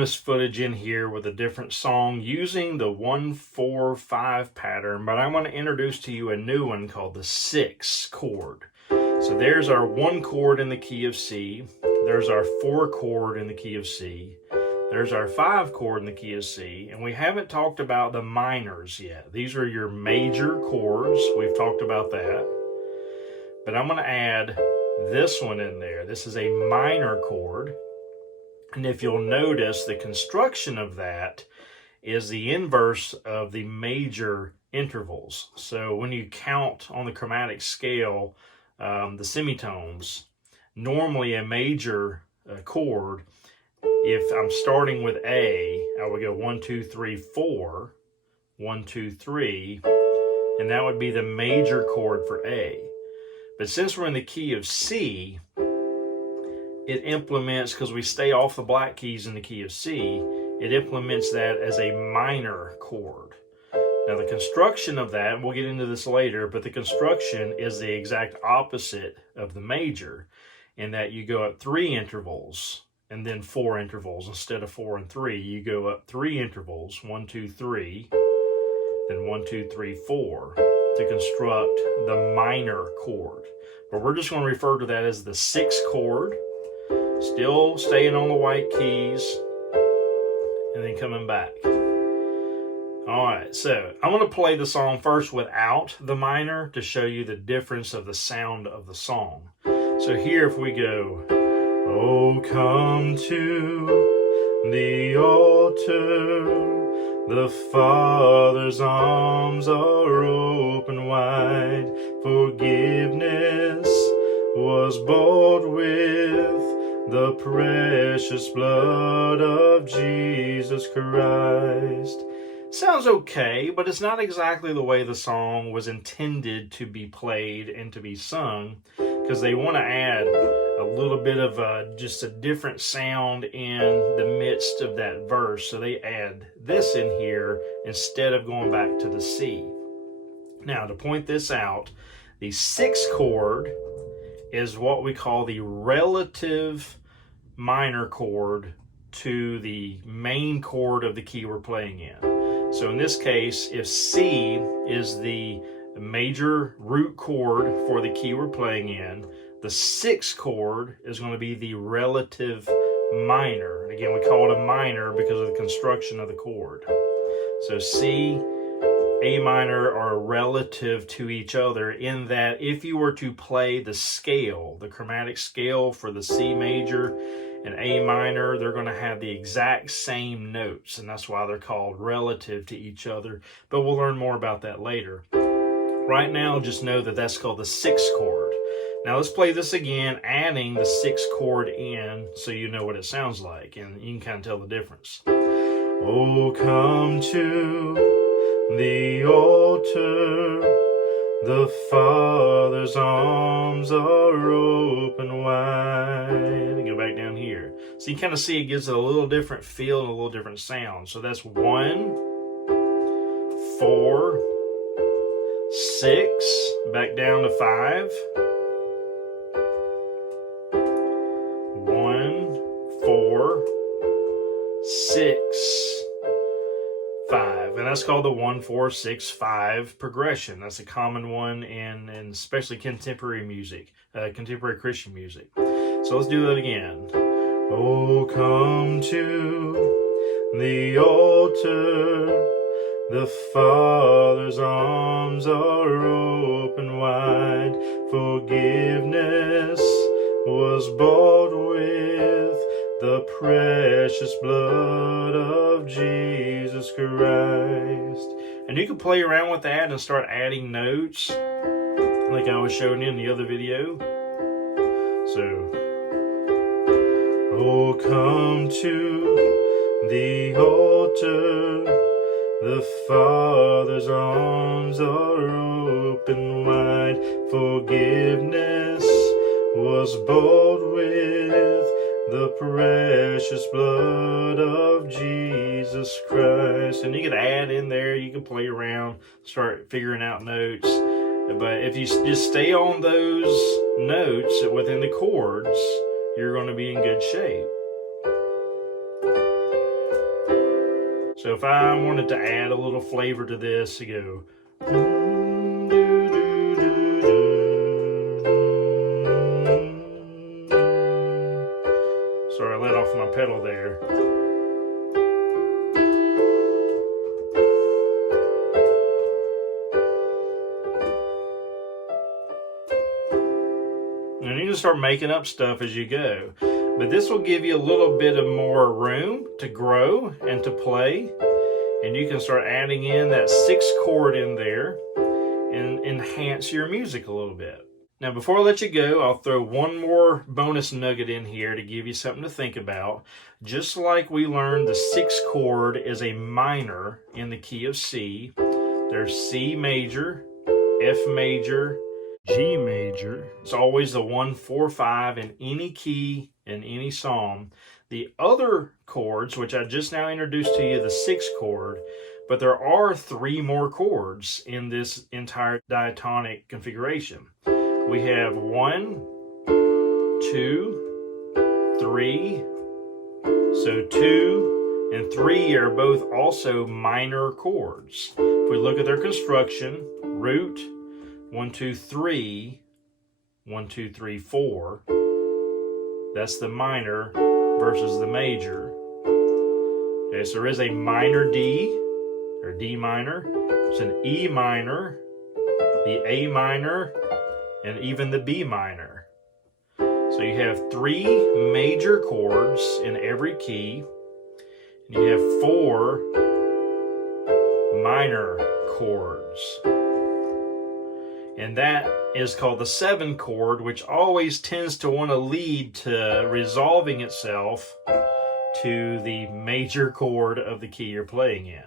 bonus footage in here with a different song using the 1-4-5 pattern, but I want to introduce to you a new one called the 6 chord. So there's our 1 chord in the key of C, there's our 4 chord in the key of C, there's our 5 chord in the key of C, and we haven't talked about the minors yet. These are your major chords, we've talked about that, but I'm going to add this one in there. This is a minor chord. And if you'll notice, the construction of that is the inverse of the major intervals. So when you count on the chromatic scale, the semitones, normally a major chord, if I'm starting with A, I would go 1, 2, 3, 4, 1, 2, 3, and that would be the major chord for A. But since we're in the key of C, it implements, because we stay off the black keys in the key of C, it implements that as a minor chord. Now the construction of that, and we'll get into this later, but the construction is the exact opposite of the major, in that you go up 3 intervals and then 4 intervals. Instead of 4 and 3, you go up 3 intervals, 1, 2, 3, then 1, 2, 3, 4, to construct the minor chord. But we're just going to refer to that as the 6th chord. Still staying on the white keys, and then coming back. Alright, so I'm going to play the song first without the minor to show you the difference of the sound of the song. So here if we go, oh come to the altar, the Father's arms are open wide, forgiveness was bought with the precious blood of Jesus Christ. Sounds okay, but it's not exactly the way the song was intended to be played and to be sung, because they want to add a little bit of just a different sound in the midst of that verse. So they add this in here instead of going back to the C. Now, to point this out, the 6th chord is what we call the relative minor chord to the main chord of the key we're playing in. So in this case, if C is the major root chord for the key we're playing in, the 6th chord is going to be the relative minor. And again, we call it a minor because of the construction of the chord. So C, A minor are relative to each other in that if you were to play the scale, the chromatic scale for the C major and A minor, they're going to have the exact same notes, and that's why they're called relative to each other. But we'll learn more about that later. Right now, just know that that's called the 6th chord. Now let's play this again, adding the 6th chord in so you know what it sounds like, and you can kind of tell the difference. Oh, come to the altar, the Father's arms are open wide. Go back down here. So you kind of see it gives it a little different feel and a little different sound. So that's 1, 4, 6, back down to 5. 1, 4, 6, 5. And that's called the 1, 4, 6, 5 progression. That's a common one in especially contemporary music, contemporary Christian music. So let's do that again. Oh, come to the altar, the Father's arms are open wide, forgiveness was bought with the precious blood of Jesus Christ. And you can play around with that and start adding notes like I was showing you in the other video. So, oh, come to the altar, the Father's arms are open wide, forgiveness was bought with the precious blood of Jesus Christ. And you can add in there, you can play around, start figuring out notes. But if you just stay on those notes within the chords, you're going to be in good shape. So if I wanted to add a little flavor to this, you go. Sorry, I let off my pedal there. And you can start making up stuff as you go. But this will give you a little bit of more room to grow and to play. And you can start adding in that 6th chord in there and enhance your music a little bit. Now, before I let you go, I'll throw one more bonus nugget in here to give you something to think about. Just like we learned the 6th chord is a minor in the key of C, there's C major, F major, G major. It's always the 1, 4, 5 in any key in any psalm. The other chords, which I just now introduced to you, the 6th chord, but there are 3 more chords in this entire diatonic configuration. We have 1, 2, 3. So 2 and 3 are both also minor chords. If we look at their construction, root, 1, 2, 3, 1, 2, 3, 4. That's the minor versus the major. Okay, so there is a minor D, or D minor. There's an E minor, the A minor, and even the B minor. So you have 3 major chords in every key, and you have 4 minor chords. And that is called the 7 chord, which always tends to want to lead to resolving itself to the major chord of the key you're playing in.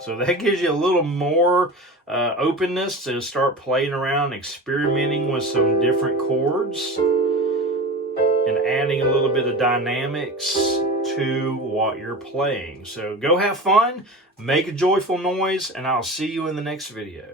So that gives you a little more openness to start playing around, experimenting with some different chords, and adding a little bit of dynamics to what you're playing. So go have fun, make a joyful noise, and I'll see you in the next video.